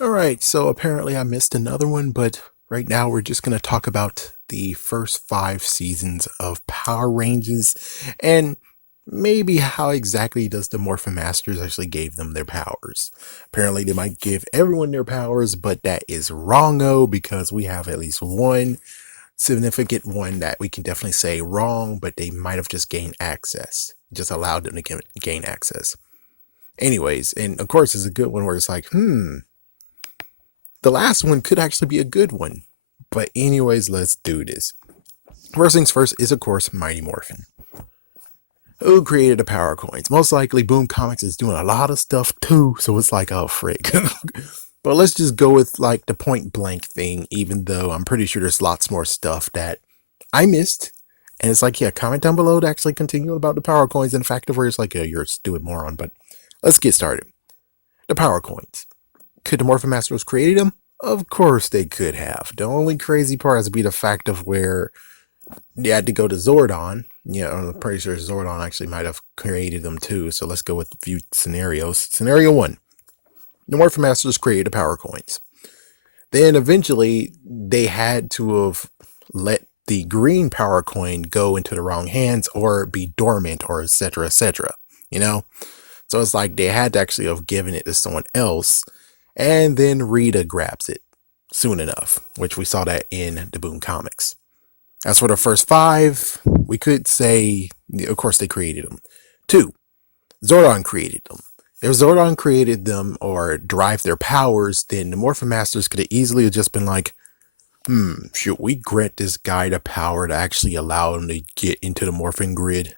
Alright, so apparently I missed another one, but right now we're just going to talk about the first 5 seasons of Power Rangers and maybe how exactly does the Morphin Masters actually gave them their powers. Apparently they might give everyone their powers, but that is wrong-o because we have at least one significant one that we can definitely say wrong, but they might have just gained access, just allowed them to gain access. Anyways, and of course it's a good one where it's like, the last one could actually be a good one. But anyways, let's do this. First things first is, of course, Mighty Morphin. Who created the power coins? Most likely Boom Comics is doing a lot of stuff too, so it's like, oh frick. But let's just go with like the point blank thing, even though I'm pretty sure there's lots more stuff that I missed. And it's like, yeah, comment down below to actually continue about the power coins and the fact of where it's like, you're a stupid moron. But let's get started. The power coins. Could the Morphin Masters created them? Of course they could have. The only crazy part has to be the fact of where you had to go to Zordon. Yeah, I'm pretty sure Zordon actually might have created them too. So let's go with a few scenarios. Scenario 1. The Morphin Masters created power coins. Then eventually they had to have let the green power coin go into the wrong hands or be dormant or etc. etc. You know? So it's like they had to actually have given it to someone else. And then Rita grabs it soon enough, which we saw that in the Boom comics. As for the first 5, we could say, of course, they created them. 2, Zordon created them. If Zordon created them or derived their powers, then the Morphin Masters could have easily have just been like, should we grant this guy the power to actually allow him to get into the Morphin grid?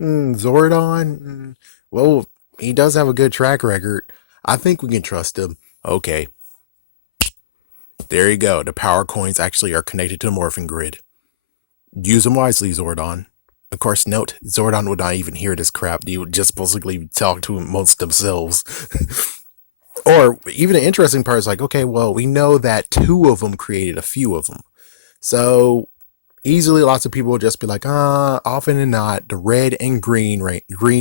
Zordon? Well, he does have a good track record. I think we can trust him. Okay. There you go. The power coins actually are connected to the Morphin grid. Use them wisely, Zordon. Of course, note, Zordon would not even hear this crap. They would just basically talk to amongst themselves. Or even the interesting part is like, okay, well, we know that 2 of them created a few of them. So easily lots of people will just be like, often than not, the red and green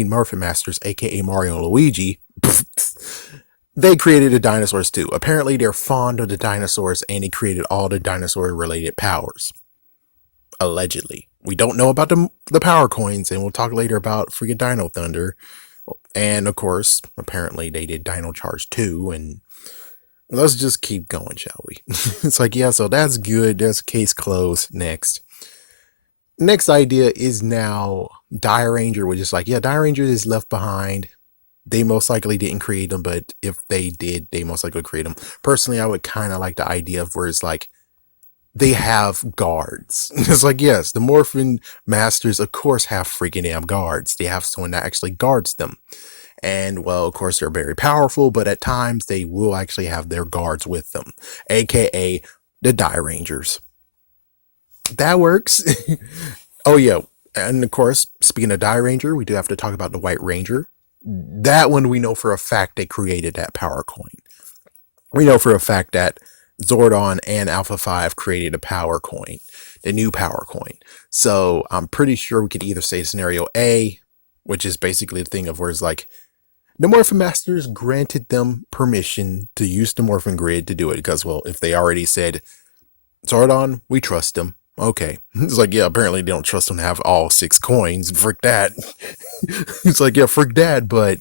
Morphin Masters, aka Mario and Luigi, they created the dinosaurs too. Apparently they're fond of the dinosaurs and they created all the dinosaur related powers. Allegedly. We don't know about the power coins, and we'll talk later about freaking Dino Thunder. And of course, apparently they did Dino Charge too, and let's just keep going, shall we? It's like, yeah, so that's good. That's case closed. Next idea is now Die Ranger, which is like, yeah, Die Ranger is left behind. They most likely didn't create them, but if they did, they most likely create them. Personally, I would kind of like the idea of where it's like, they have guards. It's like, yes, the Morphin Masters, of course, have freaking damn guards. They have someone that actually guards them. And, well, of course, they're very powerful, but at times they will actually have their guards with them, aka the Die Rangers. That works. Oh, yeah. And, of course, speaking of Die Ranger, we do have to talk about the White Ranger. That one we know for a fact they created that power coin. We know for a fact that Zordon and Alpha 5 created a power coin, the new power coin. So I'm pretty sure we could either say scenario A, which is basically the thing of where it's like, the Morphin Masters granted them permission to use the Morphin Grid to do it. Because, well, if they already said, Zordon, we trust them. Okay. It's like, yeah, apparently they don't trust them to have all 6 coins. Frick that. It's like, yeah, frick that, but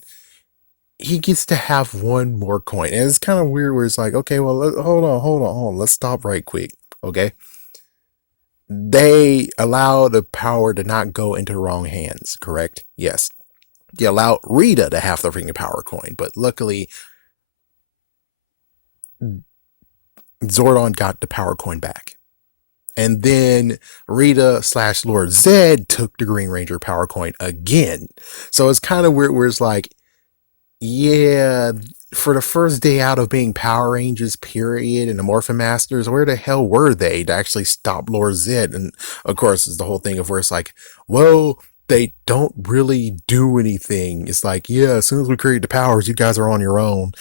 he gets to have one more coin. And it's kind of weird where it's like, okay, well, hold on. Let's stop right quick. Okay. They allow the power to not go into the wrong hands, correct? Yes. They allow Rita to have the freaking power coin, but luckily Zordon got the power coin back. And then Rita / Lord Zed took the Green Ranger power coin again. So it's kind of weird where it's like, yeah, for the first day out of being Power Rangers, period, and the Morphin Masters, where the hell were they to actually stop Lord Zed? And of course, it's the whole thing of where it's like, well, they don't really do anything. It's like, yeah, as soon as we create the powers, you guys are on your own.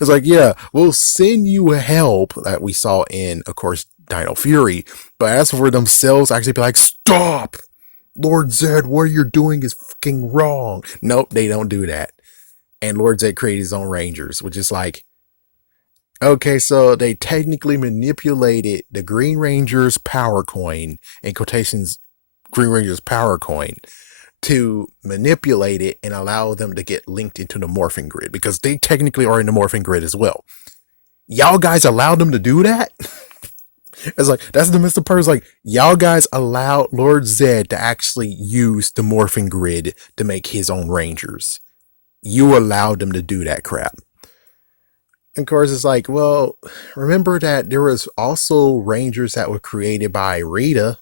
It's like, yeah, we'll send you help that we saw in, of course, Dino Fury. But as for themselves, actually be like, stop! Lord Zed, what you're doing is fucking wrong. Nope, they don't do that. And Lord Zed created his own Rangers, which is like, Okay, so they technically manipulated the Green Ranger's power coin, in quotations, Green Ranger's power coin, to manipulate it and allow them to get linked into the morphing grid because they technically are in the morphing grid as well. Y'all guys allowed them to do that? It's like, that's the Mr. Purse. Like, y'all guys allowed Lord Zed to actually use the morphing grid to make his own Rangers. You allowed them to do that crap. And of course, it's like, well, remember that there was also Rangers that were created by Rita.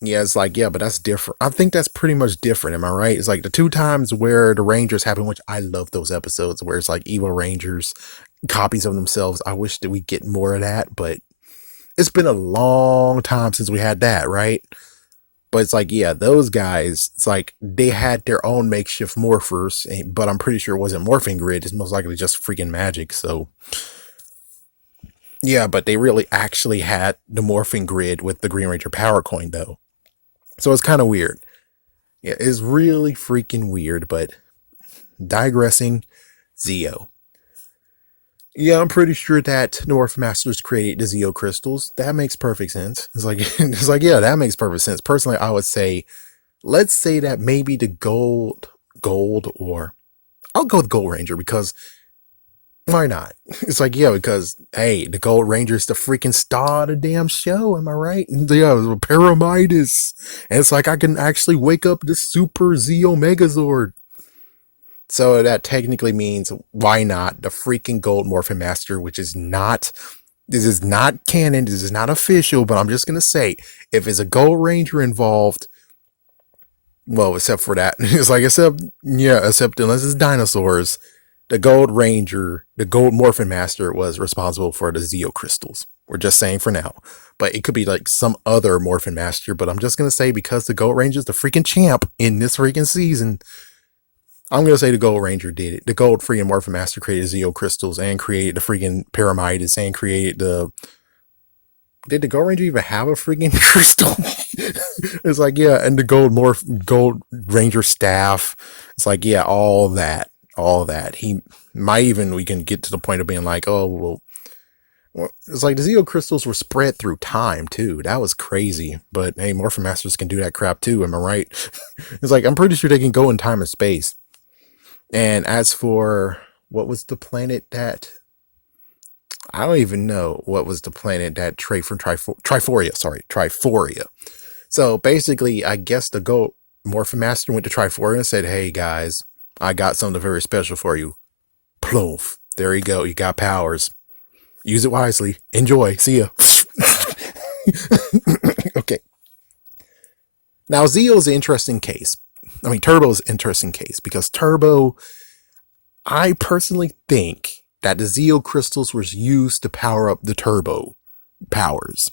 Yeah, it's like, yeah, but that's different. I think that's pretty much different. Am I right? It's like the two times where the Rangers happen, which I love those episodes where it's like evil Rangers, copies of themselves. I wish that we get more of that, but it's been a long time since we had that, right? But it's like, yeah, those guys, it's like they had their own makeshift morphers, but I'm pretty sure it wasn't morphing grid. It's most likely just freaking magic. So, yeah, but they really actually had the morphing grid with the Green Ranger power coin, though. So it's kind of weird. Yeah, it's really freaking weird, but digressing, Zeo. Yeah, I'm pretty sure that Morphin Masters created the Zeo crystals. That makes perfect sense. It's like, it's like, yeah, that makes perfect sense. Personally, I would say, let's say that maybe the gold, or I'll go with Gold Ranger because why not? It's like, yeah, because hey, the Gold Ranger is the freaking star of the damn show. Am I right? Yeah, Paramidas, and it's like I can actually wake up the Super Zeo Megazord. So that technically means why not the freaking Gold Morphin Master, which is not, this is not canon, this is not official, but I'm just gonna say, if it's a Gold Ranger involved, well, except for that, it's like except unless it's dinosaurs, the Gold Ranger, the Gold Morphin Master was responsible for the Zeo crystals. We're just saying for now. But it could be like some other Morphin Master, but I'm just gonna say because the Gold Ranger is the freaking champ in this freaking season, I'm going to say the Gold Ranger did it. The Gold freaking Morphin Master created Zeo crystals and created the freaking Pyramidas and created the... Did the Gold Ranger even have a freaking crystal? It's like, yeah, and the Gold Ranger staff. It's like, yeah, all that. He might even, we can get to the point of being like, oh, well, it's like the Zeo crystals were spread through time too. That was crazy. But hey, Morphin Masters can do that crap too. Am I right? It's like, I'm pretty sure they can go in time and space. And as for what was the planet that... I don't even know what was the planet that Triforia. So basically, I guess the Gold Morphin Master went to Triforia and said, hey guys, I got something very special for you. Ploof. There you go. You got powers. Use it wisely. Enjoy. See ya. Okay. Now, Zeo's an interesting case. I mean, Turbo's an interesting case because Turbo, I personally think that the Zeo crystals was used to power up the Turbo powers.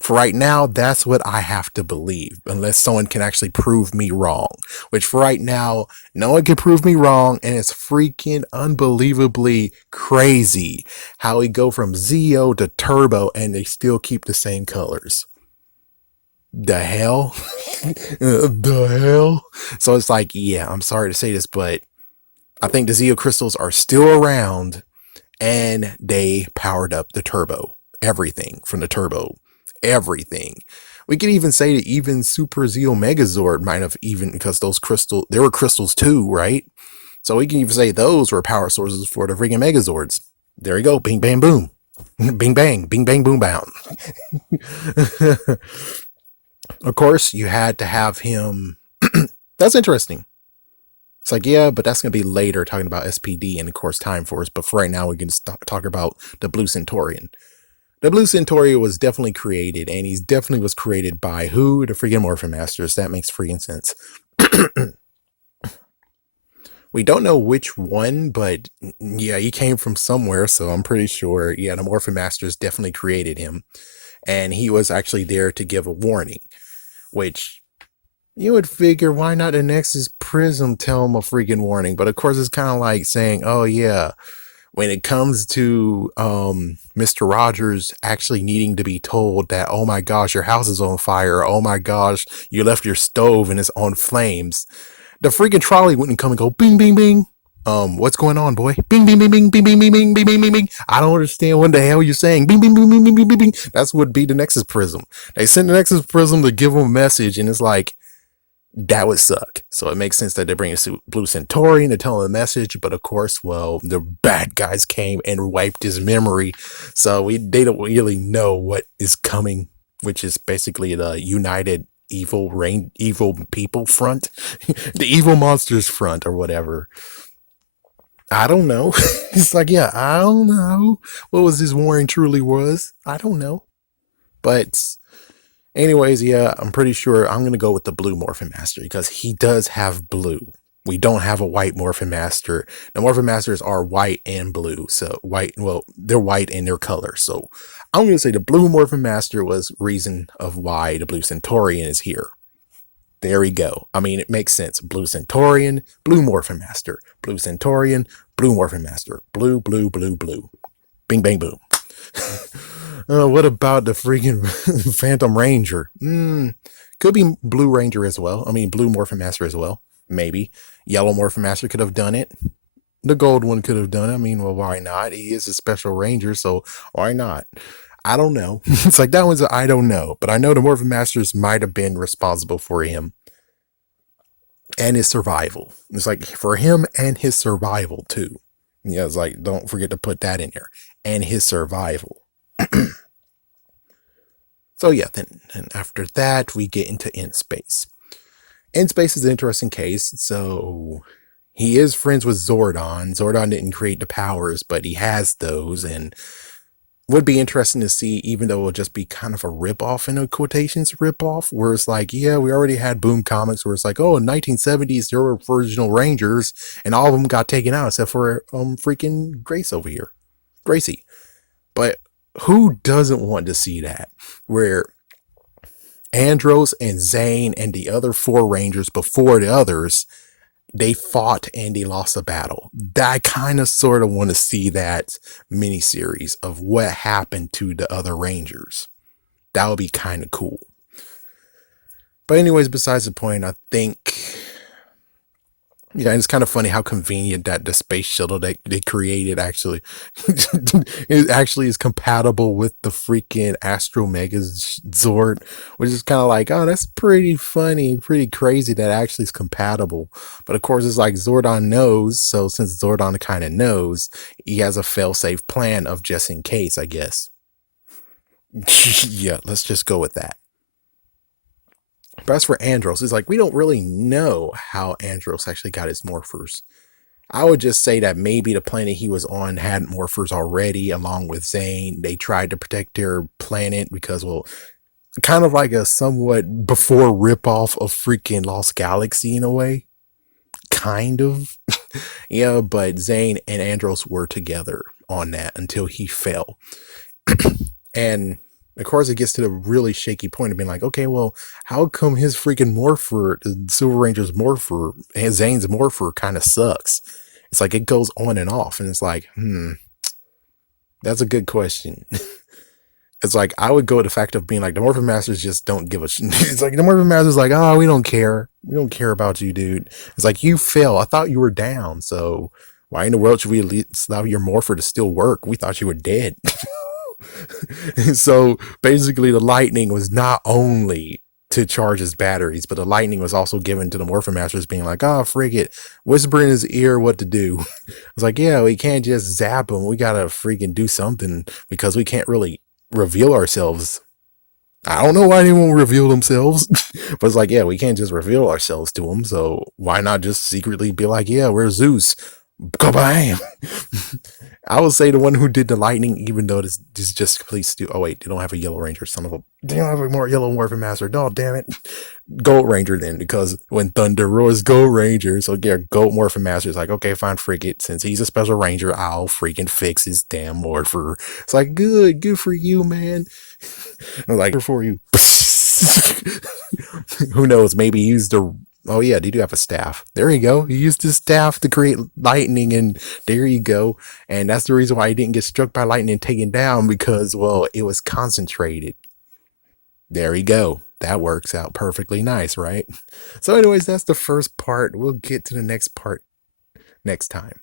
For right now, that's what I have to believe, unless someone can actually prove me wrong. Which for right now, no one can prove me wrong, and it's freaking unbelievably crazy how we go from Zeo to Turbo and they still keep the same colors. The hell? The hell? So it's like, yeah, I'm sorry to say this, but I think the Zeo crystals are still around and they powered up the Turbo. Everything from the Turbo. Everything. We could even say that even Super Zeo Megazord might have even, because those crystals, there were crystals too, right? So we can even say those were power sources for the freaking Megazords. There you go. Bing, bang, boom. Bing, bang. Bing, bang, boom, bound. Of course, you had to have him. That's interesting. It's like, yeah, but that's going to be later talking about SPD and, of course, Time Force. But for right now, we can talk about the Blue Centaurian. The Blue Centaurian was definitely created, and he definitely was created by who? The freaking Morphin Masters. That makes freaking sense. We don't know which one, but yeah, he came from somewhere, so I'm pretty sure, yeah, the Morphin Masters definitely created him. And he was actually there to give a warning, which you would figure, why not the Nexus Prism tell him a freaking warning? But of course, it's kind of like saying, oh yeah, when it comes to Mr. Rogers actually needing to be told that, oh my gosh, your house is on fire, oh my gosh, you left your stove and it's on flames, the freaking trolley wouldn't come and go bing, bing, bing. What's going on, boy? Bing, bing, bing, bing, bing, bing, bing, bing, bing, bing, bing, bing. I don't understand what the hell you're saying. Bing, bing, bing, bing, bing, bing, bing, bing. That's what be the Nexus Prism. They send the Nexus Prism to give them a message, and it's like, that would suck. So it makes sense that they bring a Blue Centaurian to tell him the message, but of course, well, the bad guys came and wiped his memory, so they don't really know what is coming, which is basically the United Evil People Front, the Evil Monsters Front, or whatever. I don't know. It's like, yeah, I don't know what was this warring truly was. I don't know, but anyways, yeah, I'm pretty sure I'm going to go with the blue Morphin Master because he does have blue. We don't have a white Morphin Master. The Morphin Masters are white and blue. So white, well, they're white in their color. So I'm going to say the blue Morphin Master was reason of why the blue Centaurian is here. There we go. I mean, it makes sense. Blue Centaurian, blue Morphin Master, blue Centaurian, blue Morphin Master, blue, blue, blue, blue. Bing, bang, boom. What about the freaking Phantom Ranger? Could be Blue Ranger as well. I mean, Blue Morphin Master as well. Maybe. Yellow Morphin Master could have done it. The gold one could have done it. I mean, well, why not? He is a special ranger, so why not? I don't know. It's like that one's I don't know. But I know the Morphin Masters might have been responsible for him and his survival. It's like for him and his survival too. Yeah, it's like don't forget to put that in there. And his survival. So yeah, then after that we get into In Space. In Space is an interesting case. So he is friends with Zordon. Zordon didn't create the powers, but he has those, and would be interesting to see, even though it'll just be kind of a ripoff, in a quotations ripoff, where it's like, yeah, we already had Boom Comics where it's like, oh, in 1970s there were original Rangers and all of them got taken out except for freaking Grace over here, Gracie. But who doesn't want to see that? Where Andros and Zane and the other four Rangers before the others, they fought and they lost a battle. I kind of sort of want to see that miniseries of what happened to the other Rangers. That would be kind of cool. But anyways, besides the point, I think, yeah, it's kind of funny how convenient that the space shuttle they created actually it actually is compatible with the freaking Astro Mega Zord, which is kind of like, oh, that's pretty funny, pretty crazy that actually is compatible. But of course, it's like Zordon knows, so since Zordon kind of knows, he has a fail-safe plan of just in case, I guess. Yeah, let's just go with that. But as for Andros, it's like we don't really know how Andros actually got his morphers. I would just say that maybe the planet he was on had morphers already, along with Zane. They tried to protect their planet because, well, kind of like a somewhat before ripoff of freaking Lost Galaxy in a way. Kind of. Yeah, but Zane and Andros were together on that until he fell. And of course, it gets to the really shaky point of being like, okay, well, how come his freaking morpher, the Silver Ranger's morpher, and Zane's morpher kind of sucks? It's like it goes on and off, and it's like, that's a good question. It's like I would go with the fact of being like the Morphin Masters just don't give a shit. It's like the Morphin Masters like, oh, we don't care. We don't care about you, dude. It's like you fell. I thought you were down. So why in the world should we at least allow your morpher to still work? We thought you were dead. So basically, the lightning was not only to charge his batteries, but the lightning was also given to the Morphin Masters, being like, oh, frig it, whisper in his ear what to do. It's like, yeah, we can't just zap him. We gotta freaking do something because we can't really reveal ourselves. I don't know why anyone reveal themselves, but it's like, yeah, we can't just reveal ourselves to them. So why not just secretly be like, yeah, we're Zeus. Kabam! I would say the one who did the lightning, even though this is just complete stupid. Oh wait, they don't have a Yellow Ranger, son of a. They don't have a more Yellow Morphin Master. Oh damn it, Gold Ranger then, because when Thunder roars, Gold Ranger. So yeah, Gold Morphin Master is like, okay, fine, freak it. Since he's a special ranger, I'll freaking fix his damn morpher. It's like good for you, man. I'm like, for you. Who knows? Maybe use the. Oh yeah, they do have a staff. There you go. He used his staff to create lightning, and there you go. And that's the reason why he didn't get struck by lightning and taken down, because, well, it was concentrated. There you go. That works out perfectly nice, right? So anyways, that's the first part. We'll get to the next part next time.